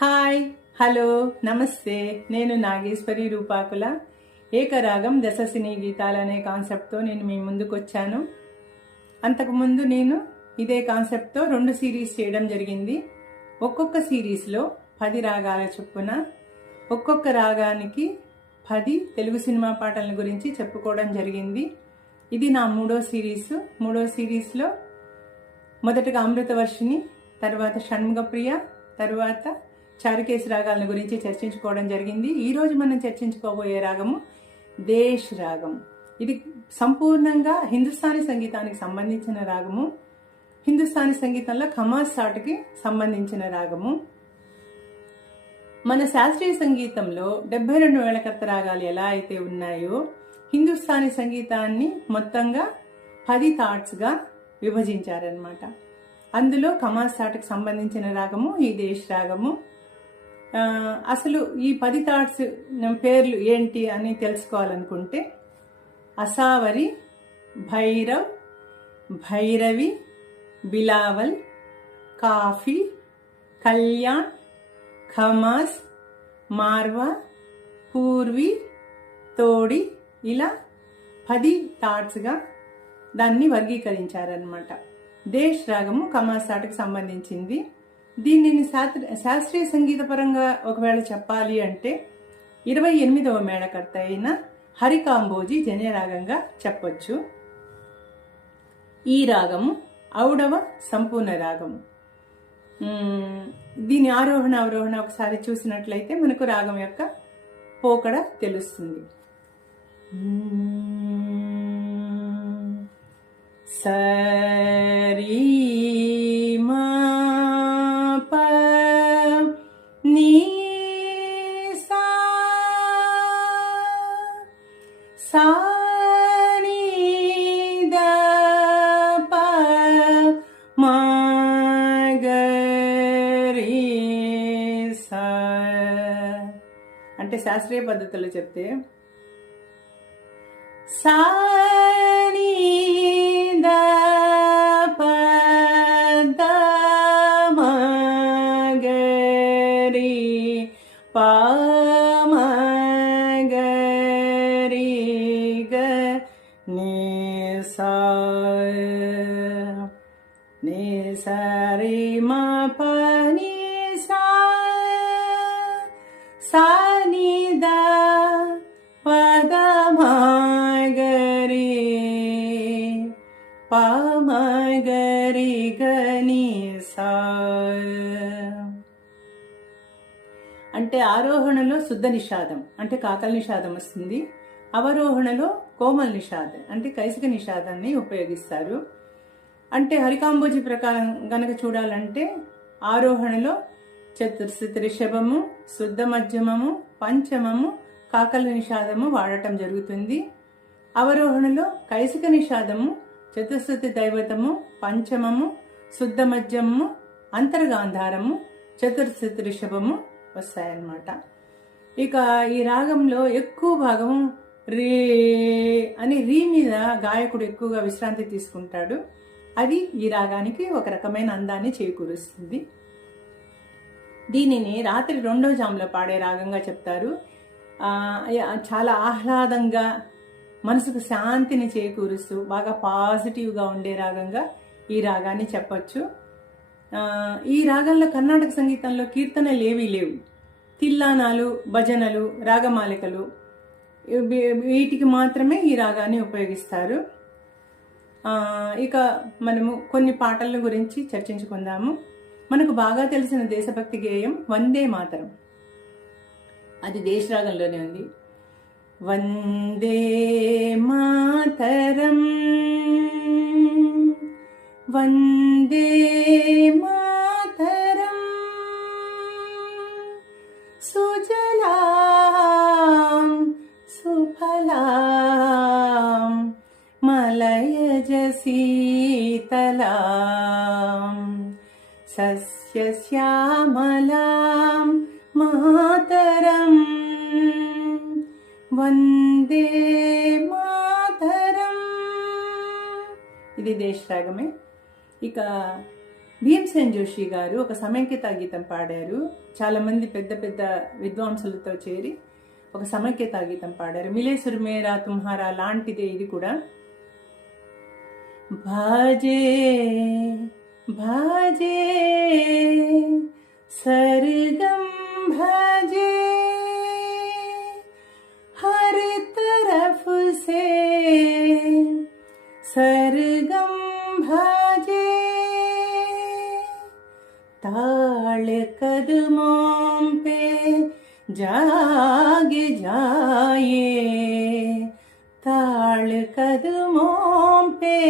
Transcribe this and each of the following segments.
Hi hello నమస్తే. నేను నాగేశ్వరి రూపాకుల. ఏకరాగం దశసిని గీతాలు అనే కాన్సెప్ట్తో నేను మీ ముందుకు వచ్చాను అంతకుముందు నేను ఇదే కాన్సెప్ట్తో రెండు సిరీస్ చేయడం జరిగింది. ఒక్కొక్క సిరీస్లో పది రాగాల చొప్పున ఒక్కొక్క రాగానికి పది తెలుగు సినిమా పాటల గురించి చెప్పుకోవడం జరిగింది. ఇది నా మూడో సిరీస్. మూడో సిరీస్లో మొదటగా అమృతవర్షిని తర్వాత షణ్ముఖప్రియ తర్వాత చారుకేసి రాగాల గురించి చర్చించుకోవడం జరిగింది. ఈరోజు మనం చర్చించుకోబోయే రాగము దేశ్ రాగం. ఇది సంపూర్ణంగా హిందుస్థానీ సంగీతానికి సంబంధించిన రాగము. హిందుస్థానీ సంగీతంలో ఖమాస్ సాటుకి సంబంధించిన రాగము. మన శాస్త్రీయ సంగీతంలో డెబ్బై రెండు వేళకర్త రాగాలు ఎలా అయితే ఉన్నాయో హిందుస్థానీ సంగీతాన్ని మొత్తంగా పది థాట్స్గా విభజించారనమాట అందులో కమాస్ థాట్కి సంబంధించిన రాగము ఈ దేశ్ రాగము అసలు ఈ పది థాట్స్ పేర్లు ఏంటి అని తెలుసుకోవాలనుకుంటే అసావరి భైరవ్ భైరవి బిలావల్ కాఫీ కళ్యాణ్ ఖమాస్ మార్వా పూర్వి తోడి ఇలా పది థాట్స్గా దాన్ని వర్గీకరించారనమాట దేశ్ రాగము కమాసాటకు సంబంధించింది. దీనిని శాస్త్ర శాస్త్రీయ సంగీత పరంగా ఒకవేళ చెప్పాలి అంటే ఇరవై ఎనిమిదవ మేళకర్త అయిన హరికాంబోజీ జన్యరాగంగా చెప్పొచ్చు ఈ రాగము ఔడవ సంపూర్ణ రాగము దీని ఆరోహణ అవరోహణ ఒకసారి చూసినట్లయితే మనకు రాగం యొక్క పోకడ తెలుస్తుంది మ్మ్. మా శాస్త్రీయ పద్ధతిలో చెప్తే సా ని ద ప ద సా అంటే ఆరోహణలో శుద్ధ నిషాదం అంటే కాకల నిషాదం వస్తుంది. అవరోహణలో కోమల నిషాదం అంటే కైసిక నిషాదాన్ని ఉపయోగిస్తారు. అంటే హరికాంబోజీ ప్రకారం గనక చూడాలంటే ఆరోహణలో చతుర్శతి రిషభము శుద్ధ మధ్యమము పంచమము కాకల నిషాదము వాడటం జరుగుతుంది. అవరోహణలో కైసిక నిషాదము చతుర్శతి దైవతము పంచమము శుద్ధమజ్జము అంతర్గాంధారము చతుర్శతి వస్తాయన్నమాట. ఇక ఈ రాగంలో ఎక్కువ భాగం రే అని రీ మీద గాయకుడు ఎక్కువగా విశ్రాంతి తీసుకుంటాడు. అది ఈ రాగానికి ఒక రకమైన అందాన్ని చేకూరుస్తుంది. దీనిని రాత్రి రెండో జాములో పాడే రాగంగా చెప్తారు. చాలా ఆహ్లాదంగా మనసుకు శాంతిని చేకూరుస్తూ బాగా పాజిటివ్గా ఉండే రాగంగా ఈ రాగాన్ని చెప్పచ్చు. ఈ రాగంలో కర్ణాటక సంగీతంలో కీర్తనలు ఏవీ లేవు. తిల్లానాలు భజనలు రాగమాలికలు వీటికి మాత్రమే ఈ రాగాన్ని ఉపయోగిస్తారు. ఇక మనము కొన్ని పాటల గురించి చర్చించుకుందాము. మనకు బాగా తెలిసిన దేశభక్తి గేయం వందే మాతరం. అది దేశరాగంలోనే ఉంది. వందే మాతరం. వందే మాతరం సుజలాం సుఫలాం మలయజ శీతలాం సస్యశ్యామలాం మాతరం వందే మాతరం ఇది దేశరాగమే ఇక భీమ్సేన్ జోషి గారు ఒక సమైక్యతా గీతం పాడారు చాలా మంది పెద్ద పెద్ద విద్వాంసులతో చేరి ఒక సమైక్యతా గీతం పాడారు మిలేసురు మేరా తుమ్హారా లాంటిదే ఇది కూడా భాజే భాజే सरगम भजे हर तरफ से सरगम भजे ताल कदमों पे जाग जाए ताल कदमों पे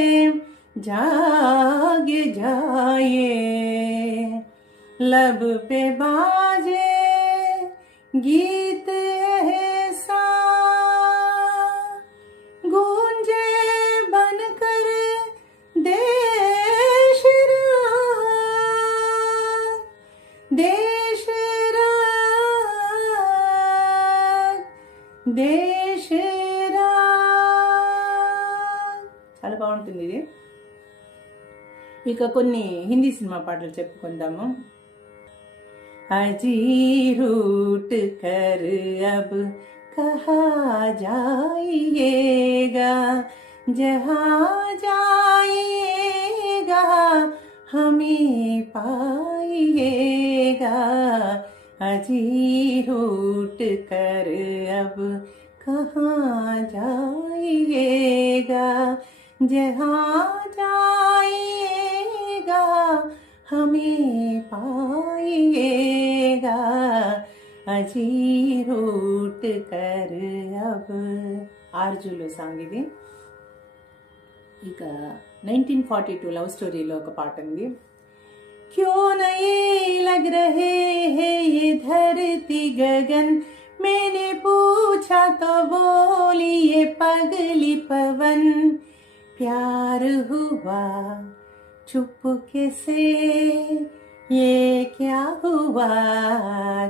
जाग जाए लब पे बाजे गीत దేశరా. చాలా బాగుంటుంది ఇది. ఇక కొన్ని హిందీ సినిమా పాటలు చెప్పుకుందాము. అజీరూట్ కర్ అబ్ కహా జాయేగా జహా జాయేగా హమే పాయేగా अजी रूट कर अब कहाँ जाइएगा जहाँ जाइएगा हमें पाइएगा అజీ రూట్ కర్ అబ్ ఆర్జులు సాంగ్ ఇది ఇక నైన్టీన్ ఫార్టీ టూ లవ్ స్టోరీలో ఒక పాట ఉంది क्यों नए लग रहे हैं ये धरती गगन मैंने पूछा तो बोली ये पगली पवन प्यार हुआ चुपके से ये क्या हुआ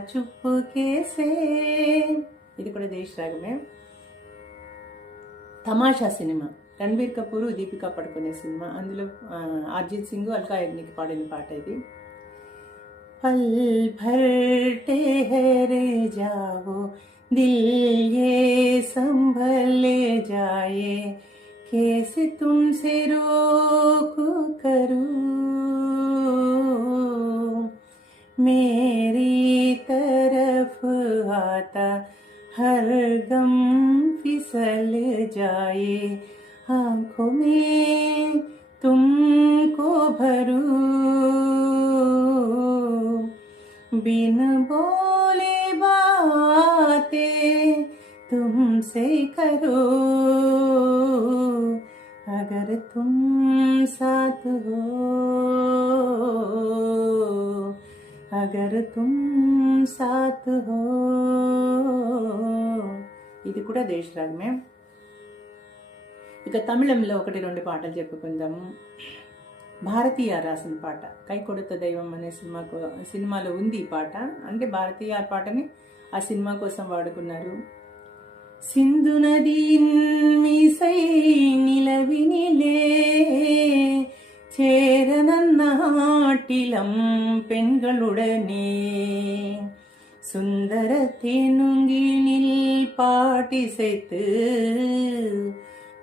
चुपके से ఇది కూడా దేశ్ రాగమే తమాషా సినిమా రణబీర్ కపూర్ దీపికా పడుకునే సినిమా అందులో ఆ, అర్జిత్ సింగ్ అల్కా యాగ్నిక్ పాడిన పాట ఇది पल भर ठहर जाओ दिल ये संभल जाए कैसे तुमसे रोक करूं मेरी तरफ आता हर गम फिसल जाए आंखों में तुमको भरू बिन बोले बातें तुमसे करो अगर तुम साथ हो அகர் தும் சாத் ஹோ இது கூட தேஷ்ராக் மேம் ఇక తమిళంలో ఒకటి రెండు పాటలు చెప్పుకుందాము. భారతీయ రాసిన పాట కైకొడుత దైవం అనే సినిమాకు సినిమాలో ఉంది ఈ పాట. అంటే భారతీయ పాటని ఆ సినిమా కోసం వాడుకున్నారు. సింధు నదీ చేరనన్నాటిలం నిలవి నిలే తేనుంగి പെൺകളുടനേ സുന്ദരത്തെ നുങ്കിനിൽ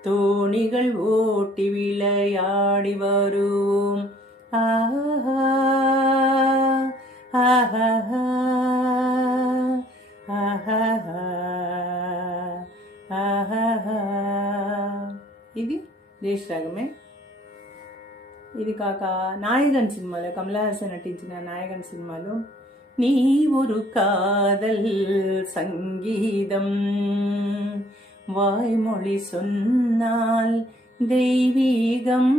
தோணிகள் ஓட்டி விளையாடி வரும் ஆஹா ஆஹா ఆహాహా, ఆహాహా. ఇది దేశరాగమే ఇది కాక నాయగన్ సినిమాలో కమలా హాసన్ నటించిన నాయగన్ సినిమాలో నీ ஒரு காதல் சங்கீதம் வாய்மொழி சொன்னால் தெய்வீகம்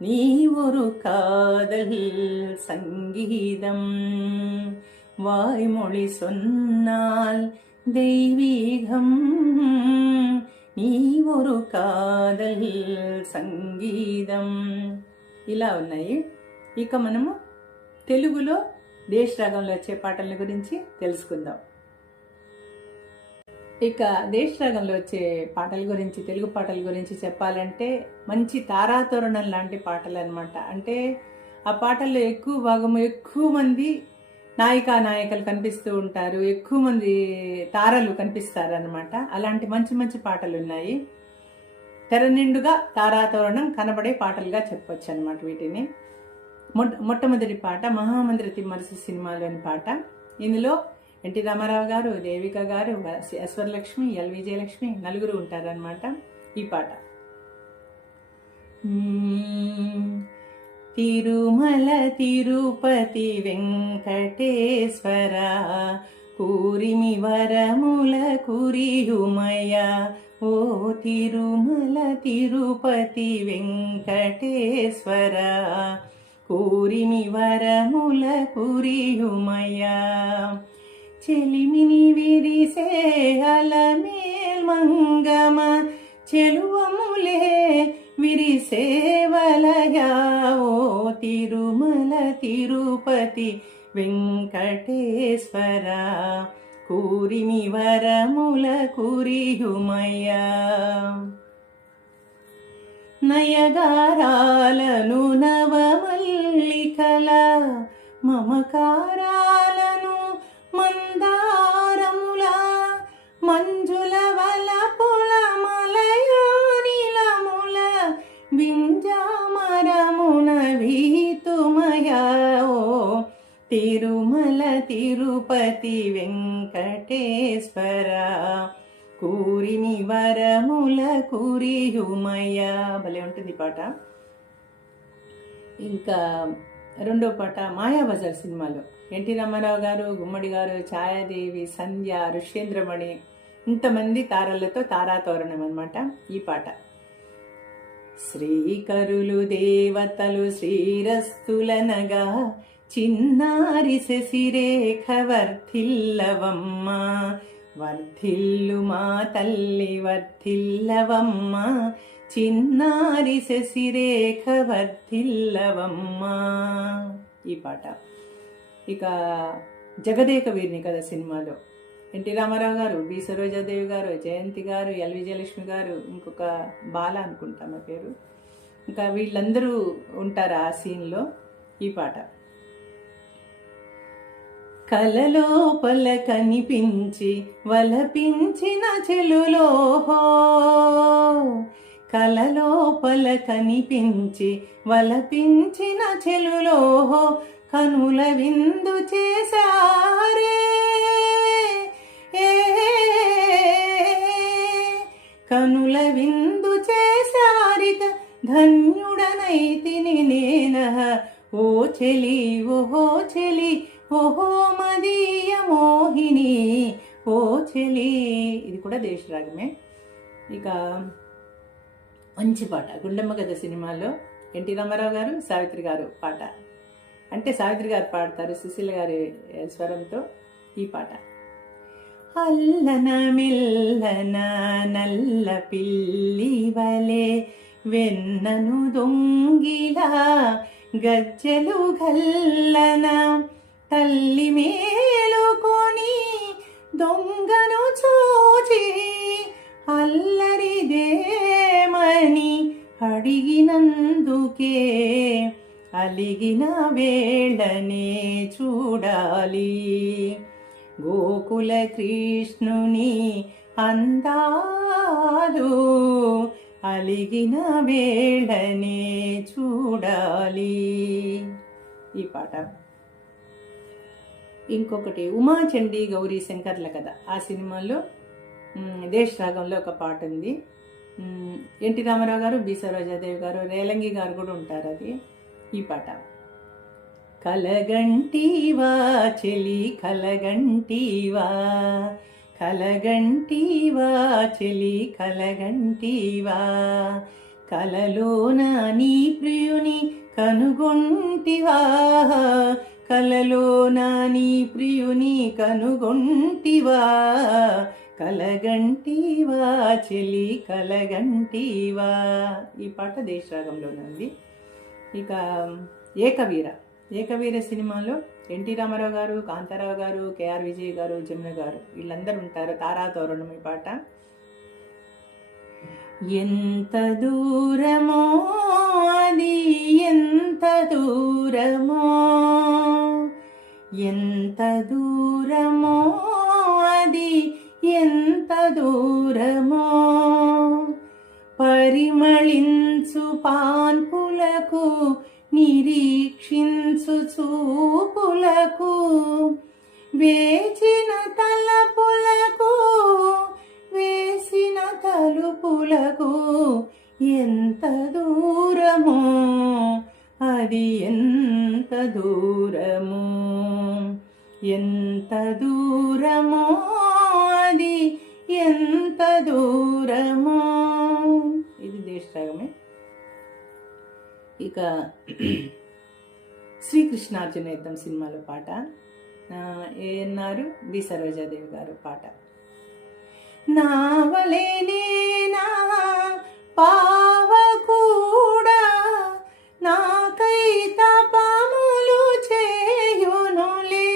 நீ ஒரு காதல் சங்கீதம் வாய்மொழி சொன்னால் தெய்வீகம் நீ ஒரு కాదల్ సంగీతం ఇలా ఉన్నాయి ఇక మనము తెలుగులో దేశ రాగంలో వచ్చే పాటల గురించి తెలుసుకుందాం ఇక దేశ రాగంలో వచ్చే పాటల గురించి తెలుగు పాటల గురించి చెప్పాలంటే మంచి తారాతోరణం లాంటి పాటలు అనమాట అంటే ఆ పాటల్లో ఎక్కువ భాగం ఎక్కువ మంది నాయికా నాయకులు కనిపిస్తూ ఉంటారు. ఎక్కువ మంది తారలు కనిపిస్తారు అనమాట అలాంటి మంచి మంచి పాటలు ఉన్నాయి. తెర నిండుగా తారాతోరణం కనబడే పాటలుగా చెప్పొచ్చు అనమాట వీటిని. మొట్ట మొట్టమొదటి పాట మహామంత్రి తిమ్మరసు సినిమాలోని పాట. ఇందులో ఎన్టీ రామారావు గారు దేవిక గారు లక్ష్మి ఎల్ విజయలక్ష్మి నలుగురు ఉంటారనమాట ఈ పాట. తిరుమల తిరుపతి వెంకటేశ్వర కూరిమి వరముల కురియుమయ ఓ తిరుమల తిరుపతి వెంకటేశ్వర కూరిమి వరముల కురియుమయ చెలిమిని విరిసే అలమేల్ మంగమ చెలువములే విరిసేవలయా ఓ తిరుమల తిరుపతి వెంకటేశ్వర. కూరిమి వరముల కురియుమయ్యా. నయగారాలను నవమల్లికల మమకారాలను మందారముల మంజుల వలపుల మలయానిలముల వింజామరమున వీతుమయో ఓ తిరుమల తిరుపతి వెంకటేశ్వర కూరిమి వరముల కూరియుమయ. భలే ఉంటుంది ఈ పాట. ఇంకా రెండో పాట మాయాబజార్ సినిమాలో. ఎన్టీ రామారావు గారు గుమ్మడి గారు ఛాయాదేవి సంధ్య ఋష్యేంద్రమణి ఇంతమంది తారలతో తారాతోరణం అనమాట ఈ పాట. శ్రీకరులు దేవతలు శ్రీరస్తులనగా చిన్నారి శశిరేఖ వర్ధిల్లవమ్మ వర్ధిల్లు మా తల్లి వర్ధిల్లవమ్మ. చిన్నారి శశిరేఖ వర్ధిల్లవమ్మ ఈ పాట. ఇక జగదేక వీరిని కదా సినిమాలో. ఎన్టీ రామారావు గారు బి. సరోజాదేవి గారు జయంతి గారు ఎల్. విజయలక్ష్మి గారు ఇంకొక బాల అనుకుంటా నా పేరు. ఇంకా వీళ్ళందరూ ఉంటారు ఆ సీన్లో ఈ పాట. కలలోపల కనిపించి వలపించిన చెలులోహో కలలోపల కనిపించి వలపించిన చెలులోహో కనుల విందు చేశారే. కనుల విందు చేశారిక ధన్యుడనైతిని నేన. ఓ చెలి ఓహో చెలి ఓహో మదీయ మోహిని. ఓ చెలి ఇది కూడా దేశరాగమే. ఇక మంచి పాట గుండమ్మ కథ సినిమాలో ఎన్టీ రామారావు గారు సావిత్రి గారు పాట. అంటే సావిత్రి గారు పాడతారు సుశీల గారి స్వరంతో ఈ పాట. అల్లన మెల్లన నల్ల పిల్లి వలే వెన్నను దొంగిలా గజ్జలు గల్లన తల్లి మేలుకొని దొంగను చూచి అల్లరిదేమని అడిగినందుకే అలిగిన వేళనే చూడాలి. గోకుల కృష్ణుని అందాలు అలిగిన వేళనే చూడాలి. ఈ పాట. ఇంకొకటి ఉమాచండి గౌరీ శంకర్ల కథ. ఆ సినిమాలో దేశ్ రాగంలో ఒక పాట ఉంది. ఎన్టీ రామారావు గారు బి. సరోజాదేవి గారు రేలంగి గారు కూడా ఉంటారు అది. ఈ పాట. కలగంటీవా చెలి కలగంటీవా? కలగంటీవా చెలి కలగంటీవా? కలలోన నీ ప్రియుని కనుగొంటివా? కలలోన నీ ప్రియుని కనుగొంటివా? కలగంటివా చెలి కలగంటివా? ఈ పాట దేశరాగంలోనే ఉంది. ఇక ఏకవీర. ఏకవీర సినిమాలో ఎన్టీ రామారావు గారు కాంతారావు గారు కేఆర్ విజయ్ గారు జమున గారు వీళ్ళందరూ ఉంటారు. తారాతోరణం ఈ పాట. ఎంత దూరమో అది ఎంత దూరమో ఎంత దూరమో అది ఎంత దూరమో. పరిమళించు పాన్పులకు నిరీక్షించు చూపులకు వేచిన తలపులకు వేసిన తలుపులకు ఎంత దూరము అది ఎంత దూరము ఎంత దూరమో అది ఎంత దూరమో. ఇది ఇక శ్రీకృష్ణార్జున యుద్ధం సినిమాలో పాట. ఏఎన్ఆర్ ఏన్నారు బి సరోజాదేవి గారు పాట. నావలేనేనా పావకూడా నాకై తపములు చేయునులే.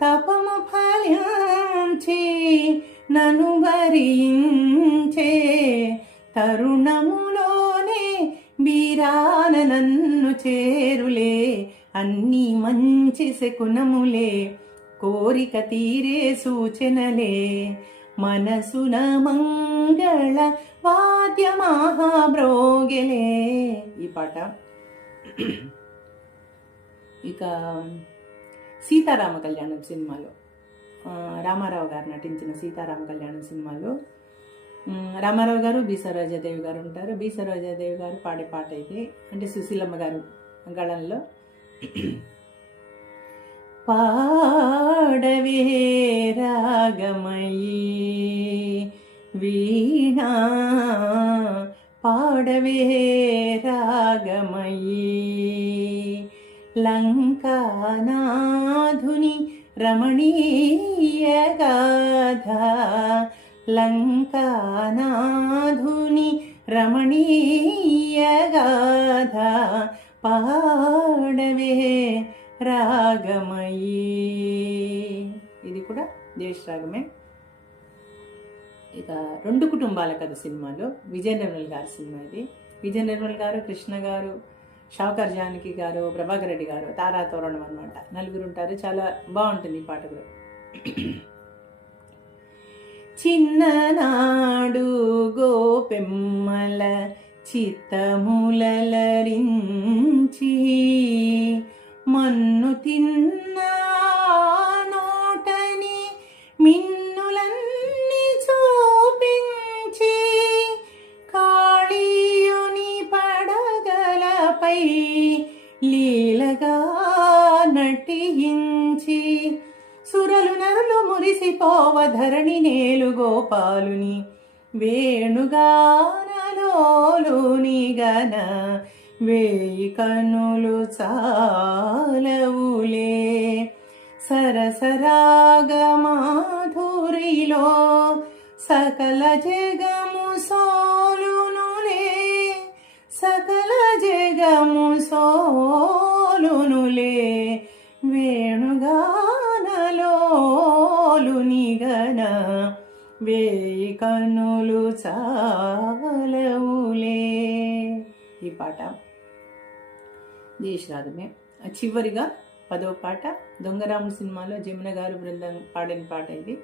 తపము ఫలించి నను భరించే తరుణములోనే బీరాన నన్ను చేరులే అన్ని మంచి శకునములే కోరిక తీరే సూచనలే. మనసున మంగళ వాద్యమాహాబ్రోగెలే ఈ పాట. ఇక సీతారామ కళ్యాణం సినిమాలో రామారావు గారు నటించిన సీతారామ కళ్యాణం సినిమాలో రామారావు గారు బి సరోజాదేవి గారు ఉంటారు. బి సరోజాదేవి గారు పాడే పాట ఇది. అంటే సుశీలమ్మ గారు గళంలో. పాడవే రాగమయీ వీణా పాడవే రాగమయీ లంకానాధుని రమణీయ గాథ. లంకానాధుని రమణీయగాథ పాడవే రాగమయీ ఇది కూడా దేశరాగమే ఇక రెండు కుటుంబాల కథ సినిమాలో విజయ నిర్మల్ గారి సినిమా ఇది. విజయ నిర్మల్ గారు కృష్ణ గారు షావుకర్ జానకి గారు ప్రభాకర్ రెడ్డి గారు తారా తోరణం అనమాట నలుగురు ఉంటారు. చాలా బాగుంటుంది ఈ పాట కూడా. చిన్ననాడు గోపెమ్మల చిత్తములరించి మన్ను తిన్న మురిసిపోవ నేలు గోపాలుని వేణుగానలోలుని గన వేయి కనులు చాలవులే. సరసరాగమాధురిలో సకల జగము సోలునులే సకల జగము సోలునులే. వేయి కన్నులు చాలవులే. ఈ పాట దేశరాగమే చివరిగా పదవ పాట దొంగరాముడు సినిమాలో జమున గారు బృందం పాడిన పాట ఇది.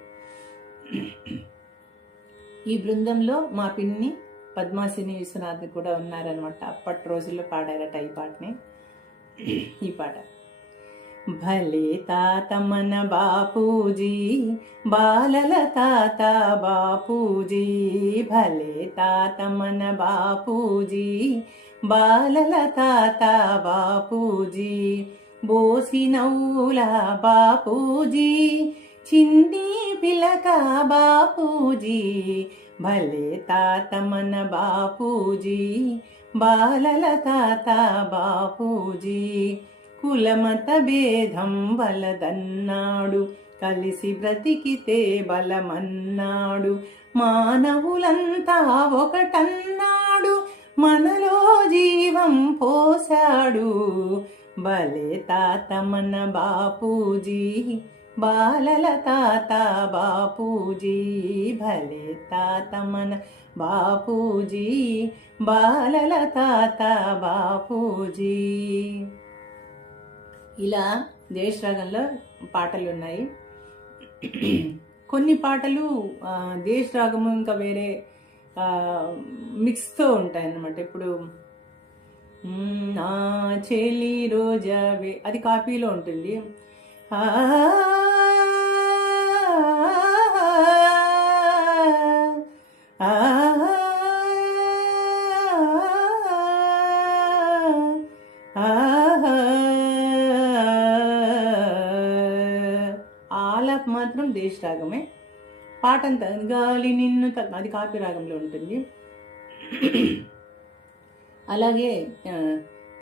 ఈ బృందంలో మా పిన్ని పద్మాసిని విశ్వనాథ్ కూడా ఉన్నారనమాట అప్పటి రోజుల్లో పాడారట ఈ పాటని. ఈ పాట. भले तात मन बापूजी बालल तात बापूजी भले तात मन बापूजी बालल तात बापूजी बोसिनौला बापूजी चिन्ब बापूजी भले तात मन बापूजी बालल तात बापूजी। కులమత భేదం వలదన్నాడు. కలిసి బ్రతికితే బలమన్నాడు. మానవులంతా ఒకటన్నాడు. మనలో జీవం పోశాడు. భలే తాత మన బాపూజీ బాలల తాత బాపూజీ భలే తాత మన బాపూజీ బాలల తాత బాపూజీ. ఇలా దేశరాగంలో పాటలు ఉన్నాయి కొన్ని పాటలు ఆ, దేశరాగము ఇంకా వేరే మిక్స్తో ఉంటాయి అన్నమాట ఇప్పుడు నా చెలి రోజావే అది కాపీలో ఉంటుంది. తర్వాత మాత్రం దేశ రాగమే. పాట అంతా గాలి నిన్ను అది కాపీ రాగంలో ఉంటుంది. అలాగే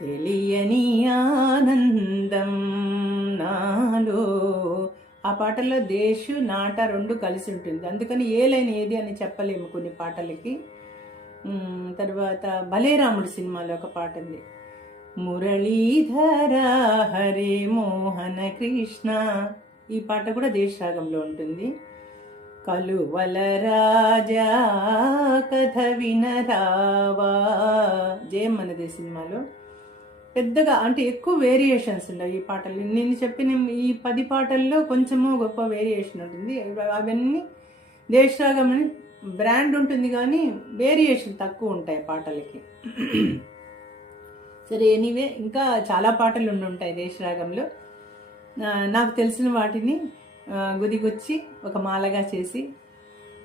తెలియని ఆనందం నాలో ఆ పాటల్లో దేశు నాట రెండు కలిసి ఉంటుంది. అందుకని ఏ లైన్ ఏది అని చెప్పలేము కొన్ని పాటలకి. తర్వాత బలేరాముడు సినిమాలో ఒక పాట ఉంది. మురళీధర హరే మోహన కృష్ణ ఈ పాట కూడా దేశరాగంలో ఉంటుంది. కలువల రాజా కథ వినరావా? జయం మనదే సినిమాలో. పెద్దగా అంటే ఎక్కువ వేరియేషన్స్ ఉన్నాయి ఈ పాటలు. నేను చెప్పిన ఈ పది పాటల్లో కొంచెము గొప్ప వేరియేషన్ ఉంటుంది. అవన్నీ దేశరాగం అని బ్రాండ్ ఉంటుంది కానీ వేరియేషన్ తక్కువ ఉంటాయి పాటలకి. సరే ఎనీవే ఇంకా చాలా పాటలు ఉండి ఉంటాయి దేశరాగంలో నాకు తెలిసిన వాటిని ఆ, గుదిగుచ్చి ఒక మాలగా చేసి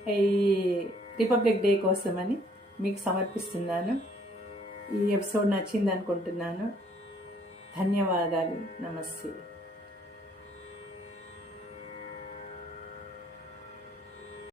ఈ రిపబ్లిక్ డే కోసమని మీకు సమర్పిస్తున్నాను. ఈ ఎపిసోడ్ నచ్చింది అనుకుంటున్నాను ధన్యవాదాలు. నమస్తే.